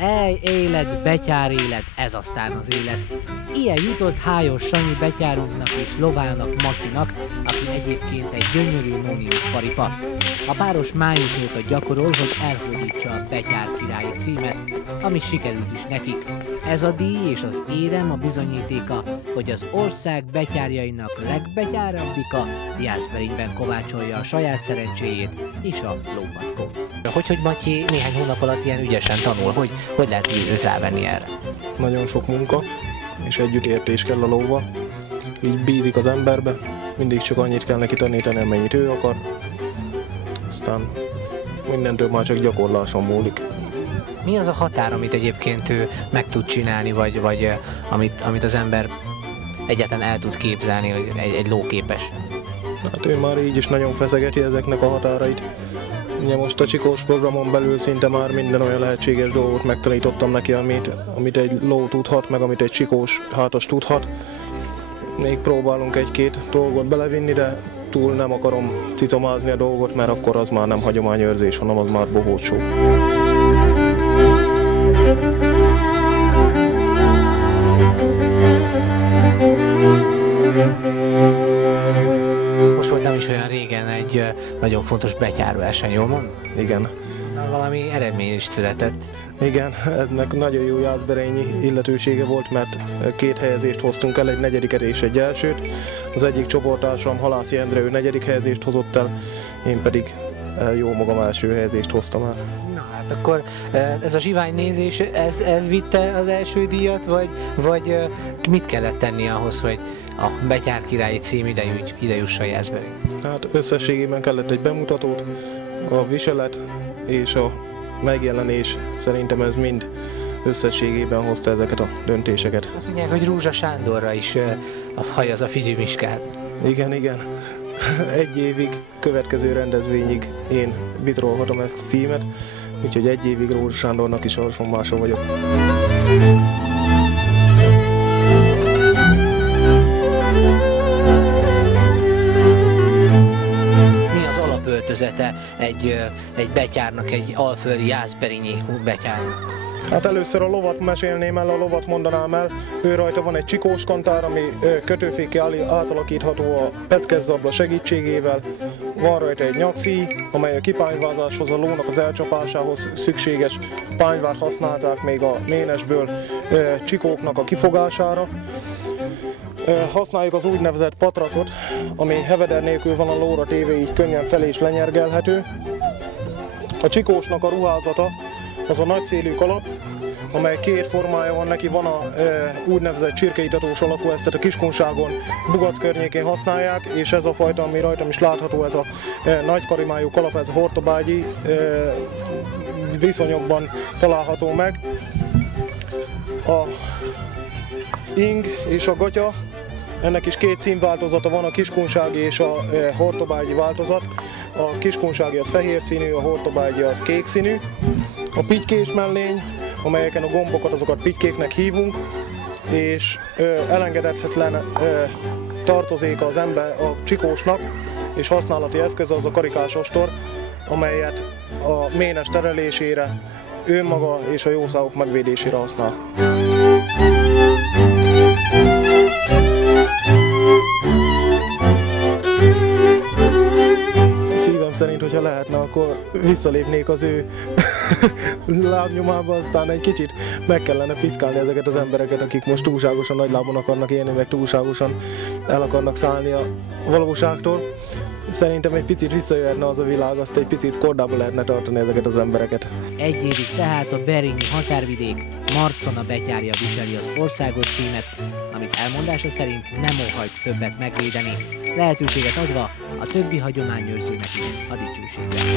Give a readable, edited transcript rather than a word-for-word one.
Ej, élet, betyár élet, ez aztán az élet. Ilyen jutott Hájos Sanyi betyárunknak és lovának Makinak, aki egyébként egy gyönyörű nonius paripa. A páros május óta gyakorol, hogy elhódítsa a betyár királyi címet, ami sikerült is nekik. Ez a díj és az érem a bizonyítéka, hogy az ország betyárjainak legbetyárabbika Jászberényben kovácsolja a saját szerencséjét és a lópatkót. Hogy Matyi néhány hónap alatt ilyen ügyesen tanul, hogy lehet őt rávenni erre? Nagyon sok munka és együttértés kell a lóba. Így bízik az emberbe, mindig csak annyit kell neki tanítani, amennyit ő akar. Aztán mindentől már csak gyakorláson múlik. Mi az a határ, amit egyébként ő meg tud csinálni, vagy amit az ember egyáltalán el tud képzelni, hogy egy ló képes? Hát ő már így is nagyon feszegeti ezeknek a határait. Ugye most a csikós programon belül szinte már minden olyan lehetséges dolgot megtanítottam neki, amit egy ló tudhat, meg amit egy csikós hátas tudhat. Még próbálunk egy-két dolgot belevinni, de túl nem akarom cicomázni a dolgot, mert akkor az már nem hagyományőrzés, hanem az már bohócsó. Most volt nem is olyan régen egy nagyon fontos betyárverseny, jól mondom? Igen. Valami eredmény is született. Igen, ennek nagyon jó jászberényi illetősége volt, mert két helyezést hoztunk el, egy negyediket és egy elsőt. Az egyik csoporttársam, Halászi Endre, ő negyedik helyezést hozott el, én pedig jó magam első helyezést hoztam el. Na hát akkor ez a zsivány nézés, ez vitte az első díjat, vagy mit kellett tenni ahhoz, hogy a betyár királyi cím ide jusson Jászberény? Hát összességében kellett egy bemutatót, a viselet és a megjelenés, szerintem ez mind összességében hozta ezeket a döntéseket. Azt mondják, hogy Rúzsa Sándorra is hajaz a fizimiskát. Igen, igen. Egy évig, következő rendezvényig én vitrolhatom ezt a címet, úgyhogy egy évig Rózsa Sándornak is alsonmása vagyok. Öltözete egy betyárnak, egy alföldi jászberényi betyárnak? Hát először a lovat mesélném el, a lovat mondanám el. Ő rajta van egy csikós kantár, ami kötőfékké átalakítható a peckezzabla segítségével. Van rajta egy nyakszíj, amely a kipányvázáshoz, a lónak az elcsapásához szükséges pányvárt használták még a ménesből csikóknak a kifogására. Használjuk az úgynevezett patracot, ami heveder nélkül van a lóra téve, így könnyen fel és lenyergelhető. A csikósnak a ruházata az a nagyszélű kalap, amely két formája van neki, van a úgynevezett csirkeitatós alakú, ezt a Kiskunságon, Bugac környékén használják, és ez a fajta, ami rajtam is látható, ez a nagy karimájú kalap, ez a hortobágyi viszonyokban található meg. A ing és a gatya, ennek is két színváltozata van, a kiskunsági és a hortobágyi változat. A kiskunsági az fehér színű, a hortobágyi az kék színű. A pitykés mellény, amelyeken a gombokat, azokat pitykéknek hívunk, és elengedhetetlen tartozéka az ember a csikósnak, és használati eszköze az a karikás ostor, amelyet a ménes terelésére, önmaga és a jószágok megvédésére használ. Szívem szerint, hogyha lehetne, akkor visszalépnék az ő lábnyomába, aztán egy kicsit meg kellene piszkálni ezeket az embereket, akik most túlságosan nagy lábon akarnak élni, meg túlságosan el akarnak szállni a valóságtól. Szerintem egy picit visszajöhetne az a világ, azt egy picit kordába lehetne tartani ezeket az embereket. Egy évig tehát a berényi határvidék Marcona betyárja viseli az országos címet, amit elmondása szerint nem óhajt többet megvédeni, lehetőséget adva a többi hagyományőrzőnek is a dicsőségre.